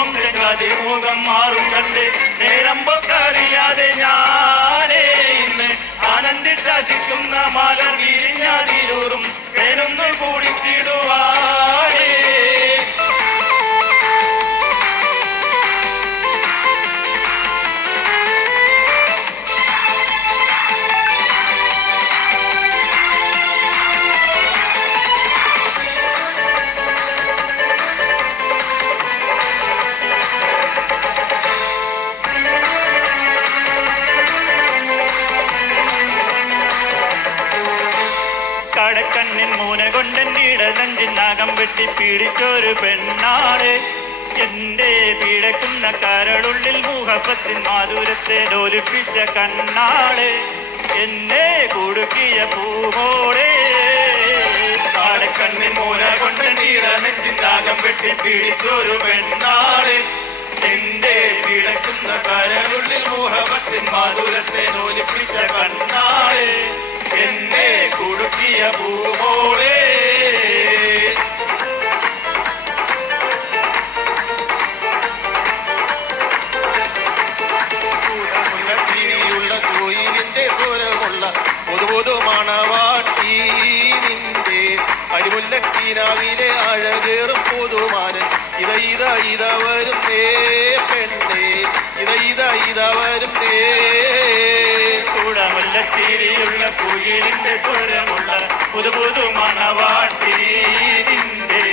അറിയാതെ മുഖം മാറും കണ്ട്. നേരം പൊക്കറിയാതെ ഞാനേ ഇന്ന് ആനന്ദിട്ടാശിക്കുന്ന മാലർ വിരിഞ്ഞാതിരൂറും കടക്കണ്ണിൻ മൂന കൊണ്ടെന്റെ ഇടനഞ്ചിൻ നാഗം വെട്ടി പീഡിച്ചൊരു പെണ്ണാട് എന്റെ പീഡക്കുന്ന കരളുള്ളിൽ മുഖപ്പത്തിൻ മാധുരത്തെ ഡോലിപ്പിച്ച കണ്ണാട് എന്നെ കുടുക്കിയ വടക്കണ്ണിൻ മൂന കൊണ്ടെന്നിട നെഞ്ചിൻ നാഗം വെട്ടി പീഡിച്ചൊരു പെണ്ണാട് എന്റെ പീഡക്കുന്ന കരളുള്ളിൽ മുഖപ്പത്തിൻ മാധുരത്തെ ഡോലിപ്പിച്ച കണ്ണാട് എന്നെ കുടുക്കിയ പൂമോളെ മണവാട്ടി നിന്റെ അരിമുല്ലക്കീനാവിലെ അഴകേറും പുതുമാനൻ. ഇത ഇത ഇത വരുന്നേ പെണ്ണേ. ഇത ഇത ഇത വരും കൂടമുല്ല ചിരിയുള്ള കുയിലിന്റെ സ്വരമുള്ള പുതു പുതു മണവാട്ടി നിന്റെ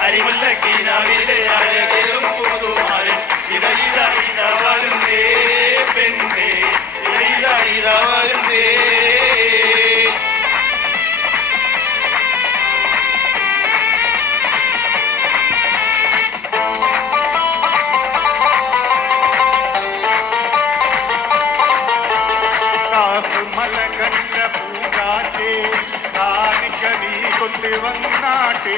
അരിമുല്ല കീനാവിലെ അഴകേറും പുതുമാരൻ ഇത ഇത ഇത വരുന്നേ പെണ്ണേ. ഇത ഇത നീ കൊണ്ടുവന്നാട്ടെ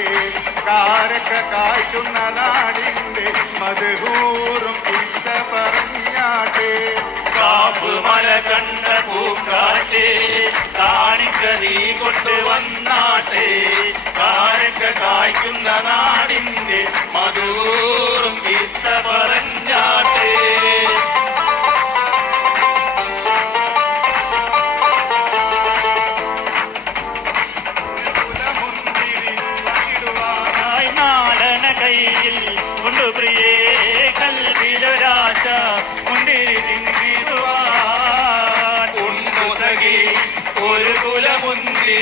കാരക്ക കായ്ക്കുന്ന നാടിന്റെ മധുഹൂറും കിസ്സ പറഞ്ഞാട്ടെ. കാപ്പുമല കണ്ട പൂക്കാട്ടെ. കാണിക്ക നീ കൊണ്ടുവന്നാട്ടെ കാരക്ക കായ്ക്കുന്ന നാടിന്റെ മധുവൂറും കിസ്സ കയ്യിൽ കൊണ്ടു പ്രിയേ കൽവിലൊരാശ മുന്തിരി തിന്നിടുവാൻ ഉണ്ടുസഖി ഒരു കുലമുന്തി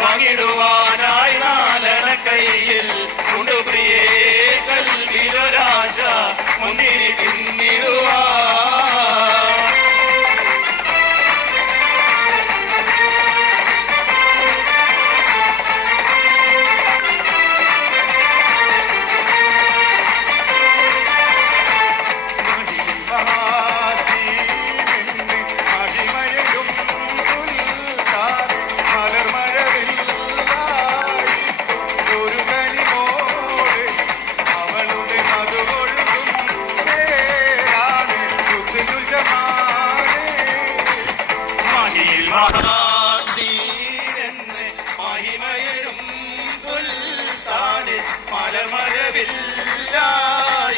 പങ്കിടുവാനായി നാലണ കയ്യിൽ بالله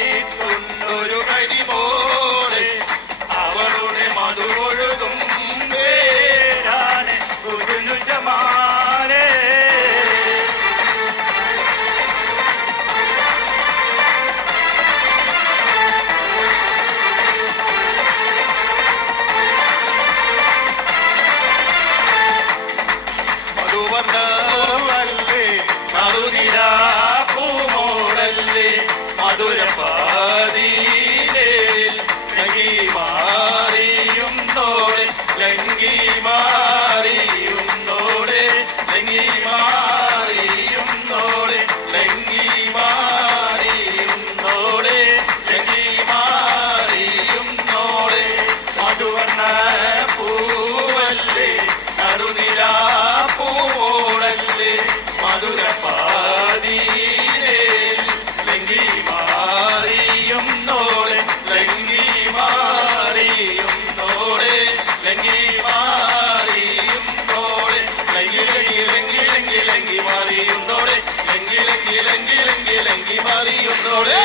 ലങ്കി ലങ്കി ലങ്കി ലങ്കി ലങ്കി ലങ്കി ലങ്കി ലങ്കി മാറിയും നോടെ